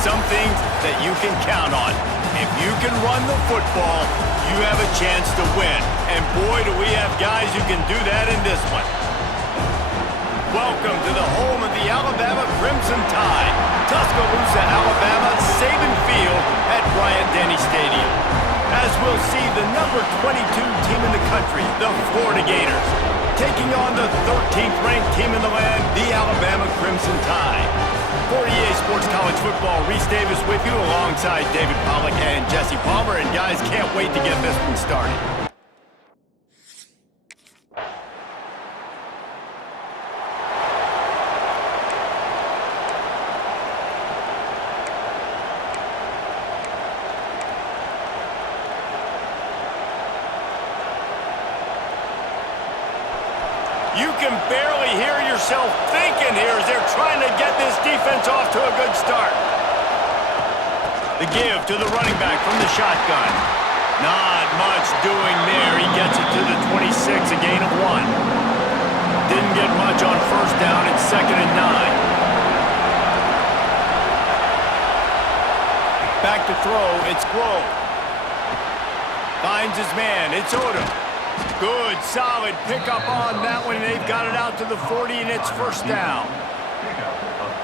some things that you can count on. If you can run the football, you have a chance to win. And boy, do we have guys who can do that in this one. Welcome to the home of the Alabama Crimson Tide, Tuscaloosa, Alabama, Saban Field at Bryant-Denny Stadium. As we'll see the number 22 team in the country, the Florida Gators, taking on the 13th ranked team in the land, the Alabama Crimson Tide. For EA Sports College Football, Reese Davis with you alongside David Pollack and Jesse Palmer. And guys, can't wait to get this one started. You can barely hear yourself thinking here as they're trying to get this defense off to a good start. The give to the running back from the shotgun. Not much doing there. He gets it to the 26, a gain of 1. Didn't get much on first down. It's 2nd and 9. Back to throw. It's Grove. Finds his man. It's Odom. Good, solid pickup on that one. They've got it out to the 40, and it's first down.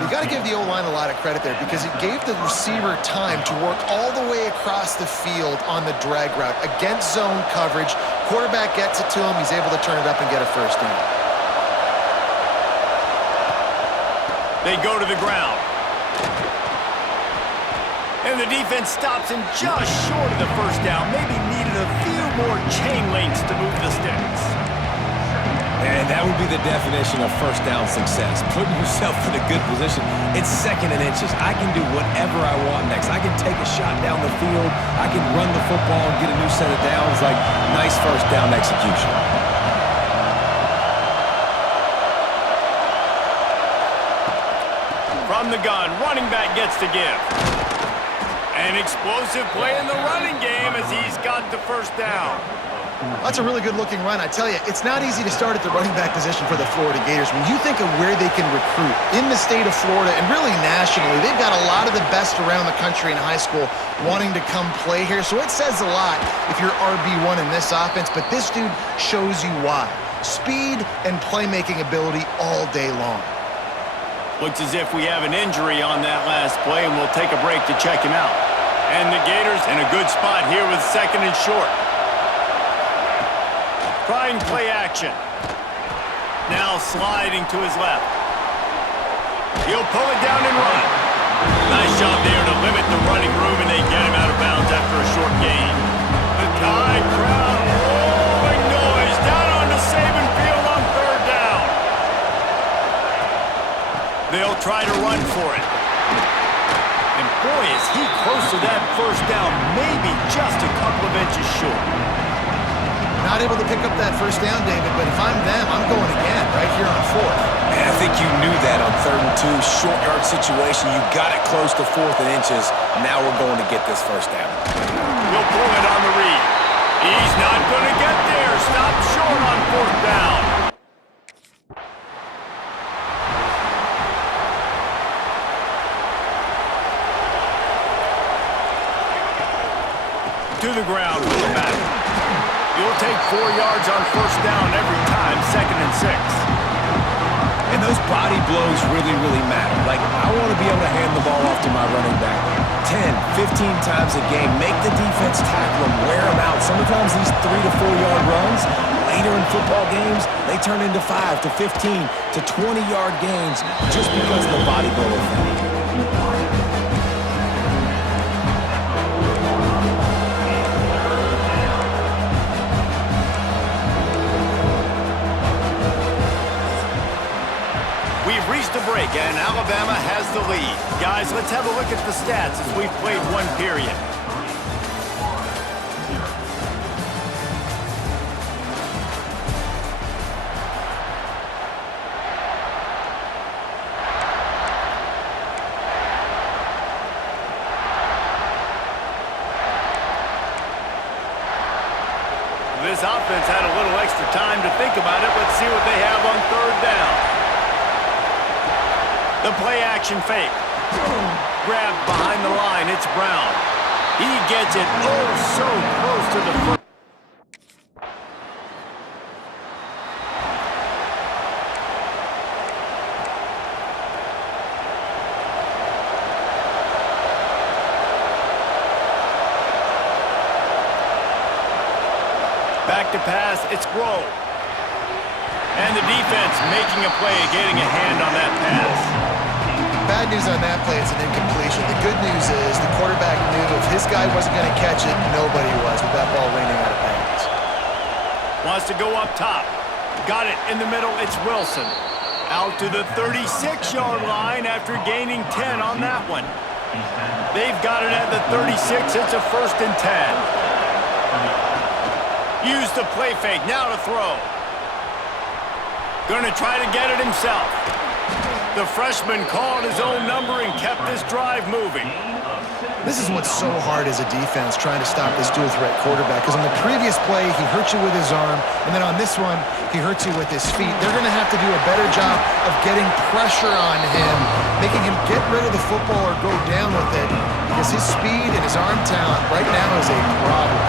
You got to give the O-line a lot of credit there because it gave the receiver time to work all the way across the field on the drag route against zone coverage. Quarterback gets it to him. He's able to turn it up and get a first down. They go to the ground. And the defense stops him just short of the first down. Maybe needed a few more chain links to move the sticks. And that would be the definition of first down success. Putting yourself in a good position. It's 2nd and inches. I can do whatever I want next. I can take a shot down the field. I can run the football and get a new set of downs. Like, nice first down execution. From the gun, running back gets to give. An explosive play in the running game as he's got the first down. That's a really good-looking run. I tell you, it's not easy to start at the running back position for the Florida Gators. When you think of where they can recruit in the state of Florida and really nationally, they've got a lot of the best around the country in high school wanting to come play here. So it says a lot if you're RB1 in this offense, but this dude shows you why. Speed and playmaking ability all day long. Looks as if we have an injury on that last play, and we'll take a break to check him out. And the Gators in a good spot here with 2nd and short. Trying play action. Now sliding to his left. He'll pull it down and run. Nice job there to limit the running room, and they get him out of bounds after a short gain. The Tide crowd rolling noise down onto Saban Field on 3rd down. They'll try to run for it. And boy, is he close to that first down, maybe just a couple of inches short. Not able to pick up that first down, David, but if I'm them, I'm going again right here on 4th. And I think you knew that on 3rd and 2, short yard situation. You got it close to 4th and inches. Now we're going to get this first down. He'll pull it on the read. He's not going to get there. Stop short on 4th down. To the ground with the back. You'll take 4 yards on first down every time, 2nd and 6. And those body blows really, really matter. Like, I want to be able to hand the ball off to my running back 10, 15 times a game. Make the defense tackle them, wear them out. Sometimes these 3 to 4 yard runs, later in football games, they turn into 5 to 15 to 20 yard gains just because of the body blow effect. Reached a break, and Alabama has the lead. Guys, let's have a look at the stats as we've played one period. This offense had a little extra time to think about it. Let's see what they have on 3rd down. The play action fake. Grabbed behind the line, it's Brown. He gets it oh so close to the first. Back to pass, it's Grove. And the defense making a play, getting a hand on that pass. Bad news on that play, it's an incompletion. The good news is the quarterback knew if his guy wasn't going to catch it, nobody was with that ball raining out of bounds. Wants to go up top. Got it in the middle, it's Wilson. Out to the 36-yard line after gaining 10 on that one. They've got it at the 36, it's a 1st and 10. Use the play fake, now to throw. Gonna try to get it himself. The freshman called his own number and kept this drive moving. This is what's so hard as a defense, trying to stop this dual-threat quarterback, because on the previous play, he hurt you with his arm, and then on this one, he hurts you with his feet. They're going to have to do a better job of getting pressure on him, making him get rid of the football or go down with it, because his speed and his arm talent right now is a problem.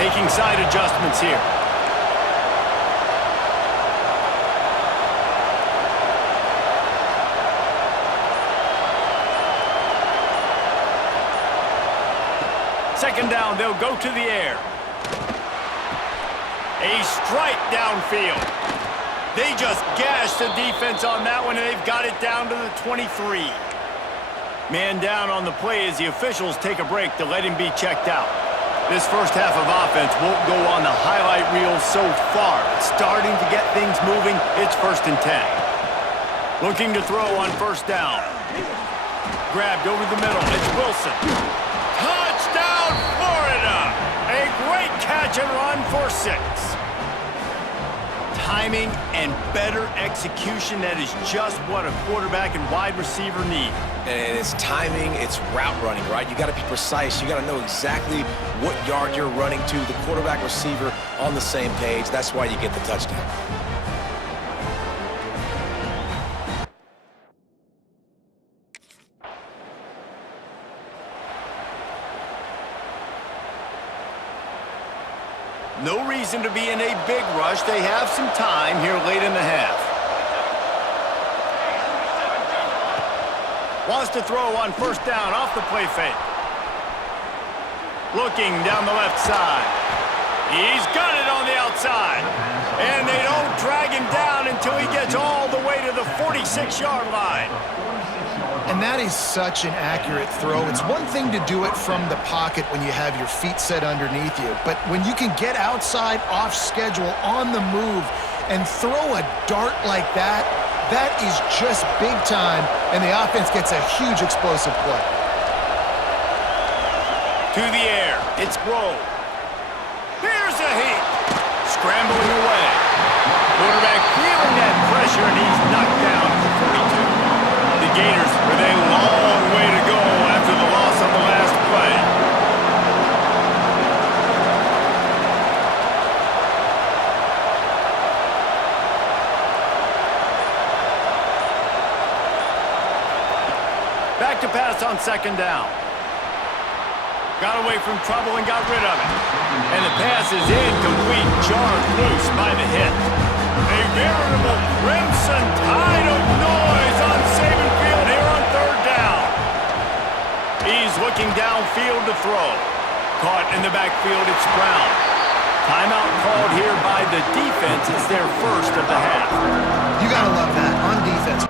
Making side adjustments here. Second down, they'll go to the air. A strike downfield. They just gashed the defense on that one, and they've got it down to the 23. Man down on the play as the officials take a break to let him be checked out. This first half of offense won't go on the highlight reel so far. It's starting to get things moving. It's 1st and 10. Looking to throw on 1st down. Grabbed over the middle. It's Wilson. Touchdown, Florida! A great catch and run for 6. Timing and better execution, that is just what a quarterback and wide receiver need. And it's timing, it's route running, right? You got to be precise. You got to know exactly what yard you're running to. The quarterback, receiver on the same page. That's why you get the touchdown. No reason to be in a big rush. They have some time here late in the half. Wants to throw on 1st down off the play fake. Looking down the left side. He's got it on the outside. And they don't drag him down until he gets all the way to the 46-yard line. And that is such an accurate throw. It's one thing to do it from the pocket when you have your feet set underneath you, but when you can get outside, off schedule, on the move, and throw a dart like that, that is just big time, and the offense gets a huge explosive play. To the air, it's Grove. Here's a heat. Scrambling away. Quarterback feeling that pressure, and he's knocked down to 42. The Gators with a long way to go after the loss on the last play. Back to pass on 2nd down. Got away from trouble and got rid of it. And the pass is incomplete, jarred loose by the hit. A veritable crimson tide of noise on Saban Field here on 3rd down. He's looking downfield to throw. Caught in the backfield, it's Brown. Timeout called here by the defense. It's their first of the half. You gotta love that on defense.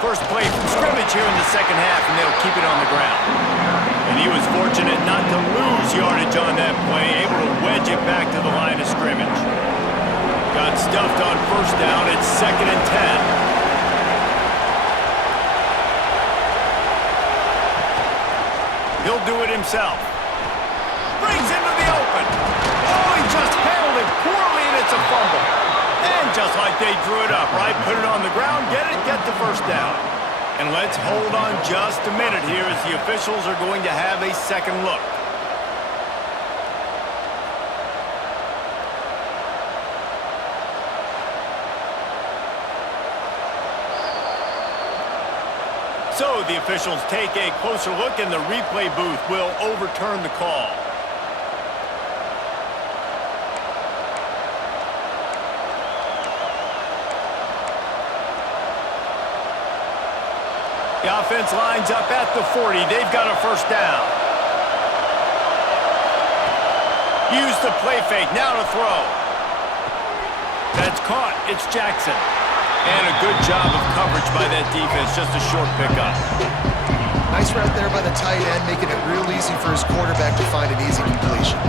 First play from scrimmage here in the 2nd half, and they'll keep it on the ground. And he was fortunate not to lose yardage on that play, able to wedge it back to the line of scrimmage. Got stuffed on 1st down. It's 2nd and 10. He'll do it himself. Brings into the open. Oh, he just handled it poorly, and it's a fumble. And just like they drew it up, right? Put it on the ground, get it, get the 1st down. And let's hold on just a minute here as the officials are going to have a second look. So the officials take a closer look and the replay booth will overturn the call. The offense lines up at the 40. They've got a first down. Use the play fake. Now to throw. That's caught. It's Jackson. And a good job of coverage by that defense. Just a short pickup. Nice route there by the tight end, making it real easy for his quarterback to find an easy completion.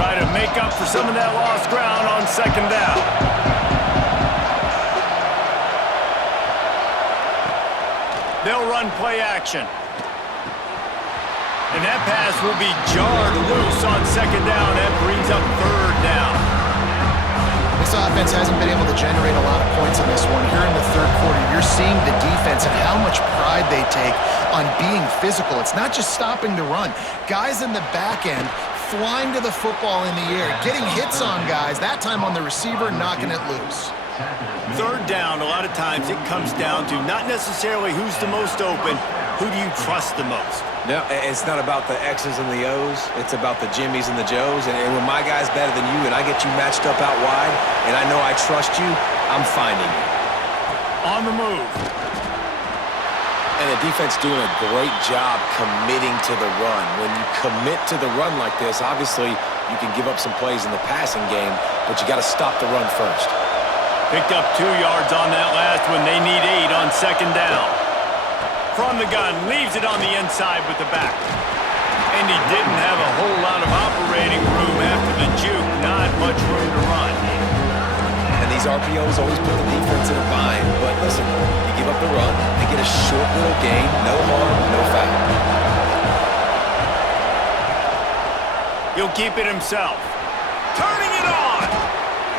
Try to make up for some of that lost ground on second down. They'll run play action. And that pass will be jarred loose on second down. That brings up third down. This offense hasn't been able to generate a lot of points in this one. Here in the third quarter, you're seeing the defense and how much pride they take on being physical. It's not just stopping the run. Guys in the back end flying to the football in the air, getting hits on guys, that time on the receiver, knocking it loose. Third down, a lot of times it comes down to not necessarily who's the most open, who do you trust the most? No, it's not about the X's and the O's. It's about the Jimmys and the Joes. And when my guy's better than you and I get you matched up out wide and I know I trust you, I'm finding you. On the move. And the defense doing a great job committing to the run. When you commit to the run like this, obviously you can give up some plays in the passing game, but you got to stop the run first. Picked up 2 yards on that last one. They need 8 on second down. From the gun, leaves it on the inside with the back. And he didn't have a whole lot of operating room after the juke. Not much room to run. And these RPOs always put the defense in a bind. But listen, you give up the run, they get a short little gain, no harm, no foul. He'll keep it himself. Turning it on!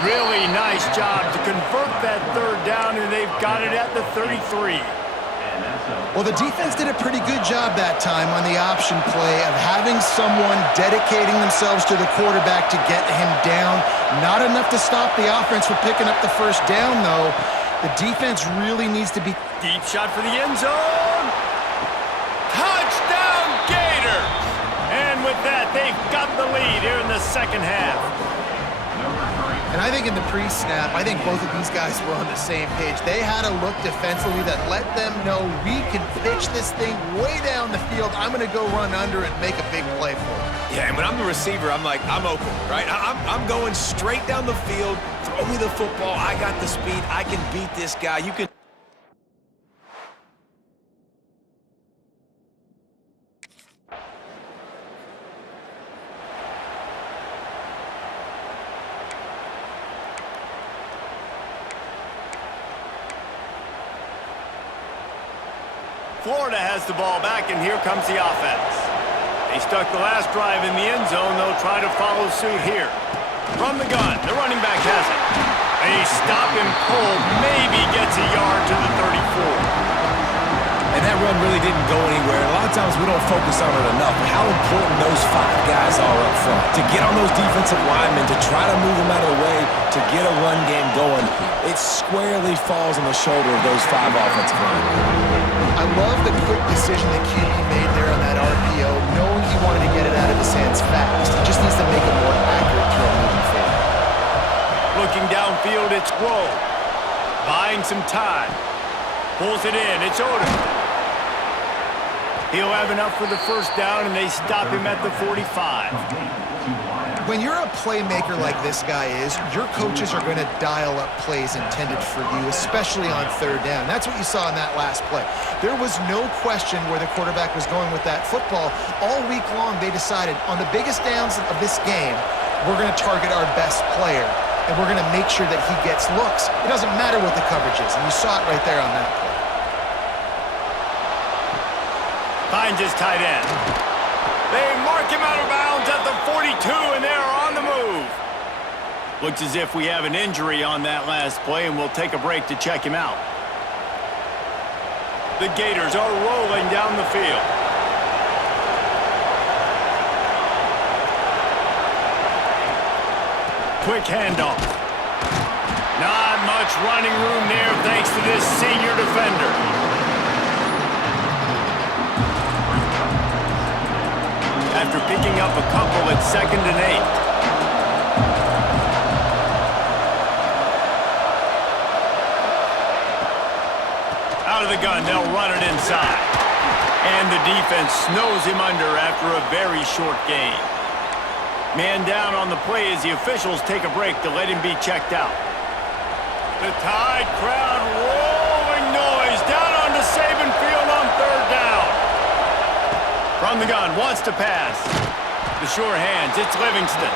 Really nice job to convert that third down, and they've got it at the 33. Well, the defense did a pretty good job that time on the option play of having someone dedicating themselves to the quarterback to get him down. Not enough to stop the offense from picking up the first down, though. The defense really needs to be... Deep shot for the end zone. Touchdown, Gators! And with that, they've got the lead here in the second half. And I think in the pre-snap, I think both of these guys were on the same page. They had a look defensively that let them know we can pitch this thing way down the field. I'm going to go run under and make a big play for it. Yeah, and when I'm the receiver, I'm like, I'm open, right? I'm going straight down the field. Throw me the football. I got the speed. I can beat this guy. You can... Florida has the ball back, and here comes the offense. They stuck the last drive in the end zone. They'll try to follow suit here. From the gun, the running back has it. A stop him cold, maybe gets a yard to the 34. And that run really didn't go anywhere. A lot of times we don't focus on it enough. How important those 5 guys are up front. To get on those defensive linemen, to try to move them out of the way, to get a run game going, it squarely falls on the shoulder of those 5 offensive linemen. I love the quick decision that QB made there on that RPO, knowing he wanted to get it out of his hands fast. He just needs to make a more accurate throw moving forward. Looking downfield, it's Woe. Buying some time. Pulls it in, it's Odom. He'll have enough for the first down, and they stop him at the 45. When you're a playmaker like this guy is, your coaches are going to dial up plays intended for you, especially on third down. That's what you saw in that last play. There was no question where the quarterback was going with that football. All week long, they decided on the biggest downs of this game, we're going to target our best player, and we're going to make sure that he gets looks. It doesn't matter what the coverage is, and you saw it right there on that play. Finds his tight end. They mark him out of bounds at the 42, and they're on the move. Looks as if we have an injury on that last play, and we'll take a break to check him out. The Gators are rolling down the field. Quick handoff. Not much running room there thanks to this senior defender. After picking up a couple at 2nd and 8. Out of the gun, they'll run it inside. And the defense snows him under after a very short gain. Man down on the play as the officials take a break to let him be checked out. The Tide crowd rolling noise down onto Saban Field on 3rd down. From the gun, wants to pass. The sure hands, it's Livingston.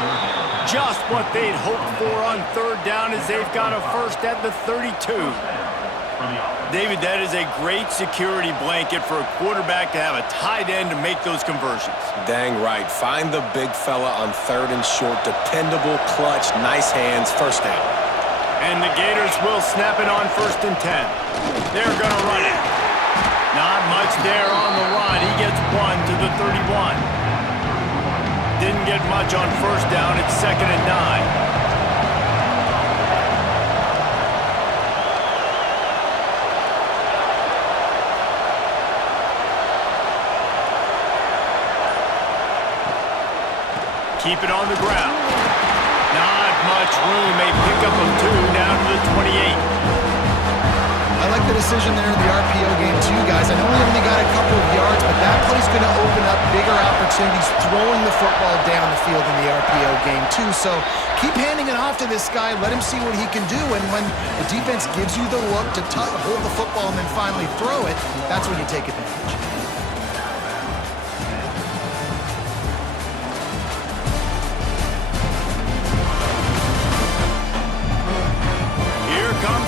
Just what they'd hoped for on 3rd down as they've got a first at the 32. David, that is a great security blanket for a quarterback to have a tight end to make those conversions. Dang right. Find the big fella on 3rd and short. Dependable, clutch, nice hands, first down. And the Gators will snap it on 1st and 10. They're going to run it. Not much there on the run. He gets 1 to the 31. Didn't get much on 1st down. It's 2nd and 9. Keep it on the ground. Not much room. A pickup of 2 down to the 28. I like the decision there in the RPO game too, guys. I know we only got a couple of yards, but that play's going to open up bigger opportunities throwing the football down the field in the RPO game too. So keep handing it off to this guy. Let him see what he can do. And when the defense gives you the look to hold the football and then finally throw it, that's when you take advantage.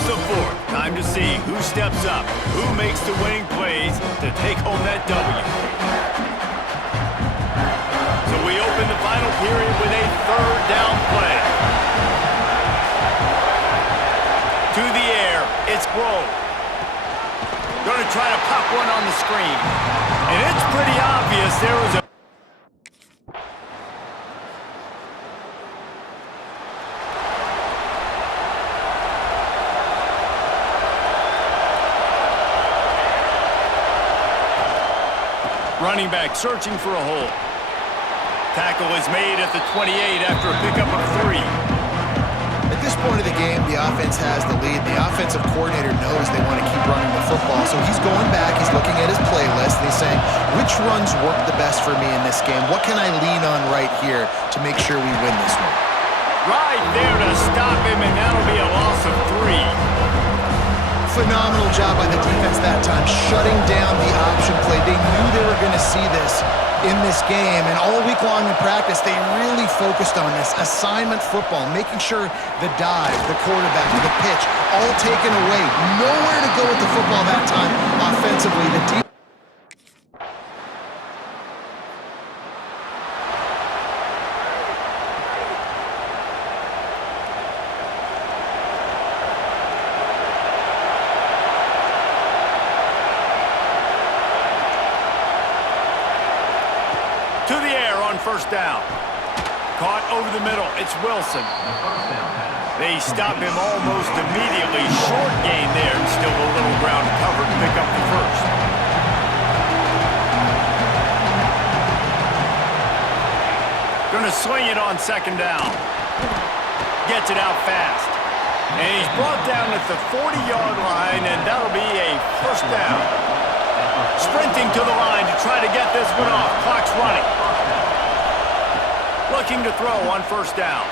The 4th. Time to see who steps up, who makes the winning plays to take home that W. So we open the final period with a 3rd down play. To the air, it's Grove. Going to try to pop one on the screen. And it's pretty obvious there was a running back searching for a hole. Tackle is made at the 28 after a pickup of 3. At this point of the game, the offense has the lead. The offensive coordinator knows they want to keep running the football, so he's going back, he's looking at his playlist, and he's saying, which runs work the best for me in this game? What can I lean on right here to make sure we win this one? Right there to stop him, and that'll be a loss of 3. Phenomenal job by the defense that time, shutting down the option play. They knew they were going to see this in this game, and all week long in practice, they really focused on this assignment football, making sure the dive, the quarterback, the pitch, all taken away. Nowhere to go with the football that time offensively. The defense to the air on 1st down. Caught over the middle. It's Wilson. They stop him almost immediately. Short gain there, and still a little ground covered to pick up the 1st. Going to sling it on 2nd down. Gets it out fast. And he's brought down at the 40-yard line, and that'll be a 1st down. Sprinting to the line to try to get this one off. Clock's running. Looking to throw on 1st down.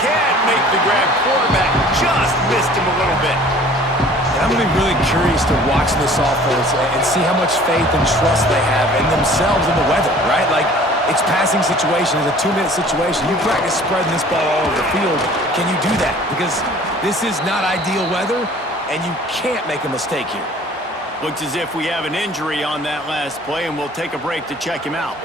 Can't make the grab. Quarterback just missed him a little bit. And I'm going to be really curious to watch this offense and see how much faith and trust they have in themselves and the weather, right? Like, it's passing situation. It's a 2-minute situation. You practice spreading this ball all over the field. Can you do that? Because this is not ideal weather, and you can't make a mistake here. Looks as if we have an injury on that last play, and we'll take a break to check him out.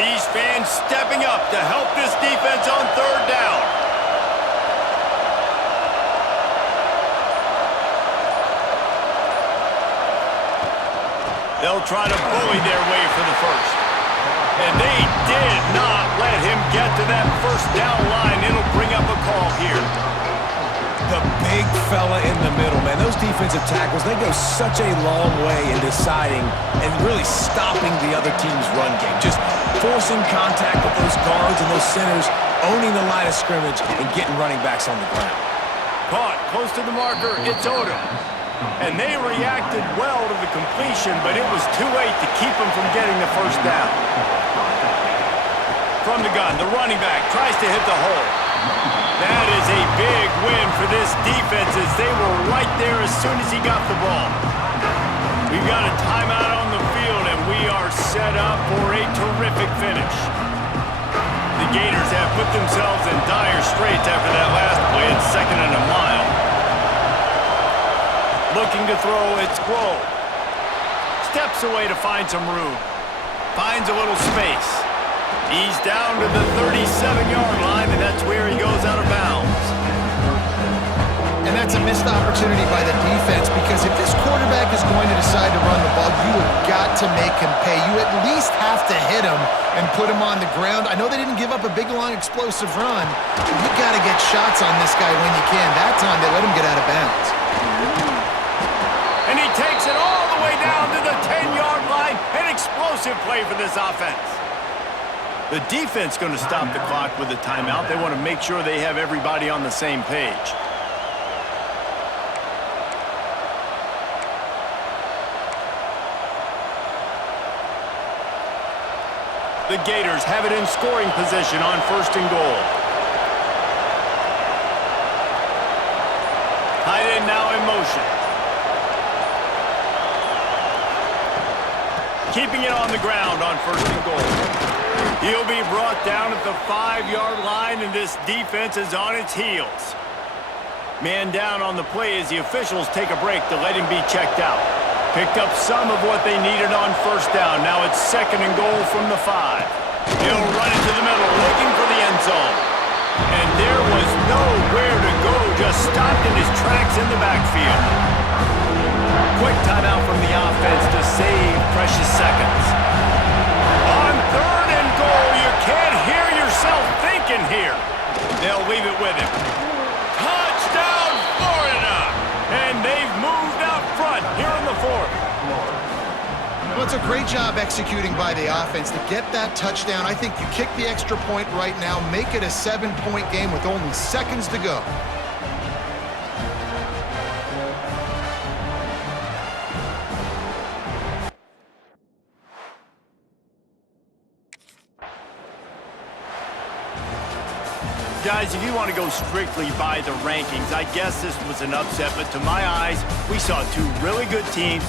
These fans stepping up to help this defense on third down. They'll try to bully their way for the first. And they did not let him get to that first down line. It'll bring up a call here. The big fella in the middle, man. Those defensive tackles, they go such a long way in deciding and really stopping the other team's run game. Just forcing contact with those guards and those centers, owning the line of scrimmage, and getting running backs on the ground. Caught close to the marker, it's Odom. And they reacted well to the completion, but it was too late to keep them from getting the first down. From the gun, the running back tries to hit the hole. That is a big win for this defense as they were right there as soon as he got the ball. We've got a timeout on the field, and we are set up for a terrific finish. The Gators have put themselves in dire straits after that last play. It's 2nd and a mile. Looking to throw, it's Grove. Steps away to find some room. Finds a little space. He's down to the 37-yard line, and that's where he goes out of bounds. And that's a missed opportunity by the defense, because if this quarterback is going to decide to run the ball, you have got to make him pay. You at least have to hit him and put him on the ground. I know they didn't give up a big, long, explosive run, but you got to get shots on this guy when you can. That time, they let him get out of bounds. And he takes it all the way down to the 10-yard line. An explosive play for this offense. The defense going to stop the clock with a timeout. They want to make sure they have everybody on the same page. The Gators have it in scoring position on 1st and goal. Tight end now in motion. Keeping it on the ground on 1st and goal. He'll be brought down at the 5-yard line, and this defense is on its heels. Man down on the play as the officials take a break to let him be checked out. Picked up some of what they needed on 1st down. Now it's 2nd and goal from the 5. He'll run into the middle, looking for the end zone. And there was nowhere to go, just stopped in his tracks in the backfield. Quick timeout from the offense to save precious seconds. On 3rd and goal, you can't hear yourself thinking here. They'll leave it with him. Touchdown, Florida! And they've moved out front here in the 4th. Well, it's a great job executing by the offense to get that touchdown. I think you kick the extra point right now, make it a 7-point game with only seconds to go. Guys, if you want to go strictly by the rankings, I guess this was an upset, but to my eyes, we saw two really good teams.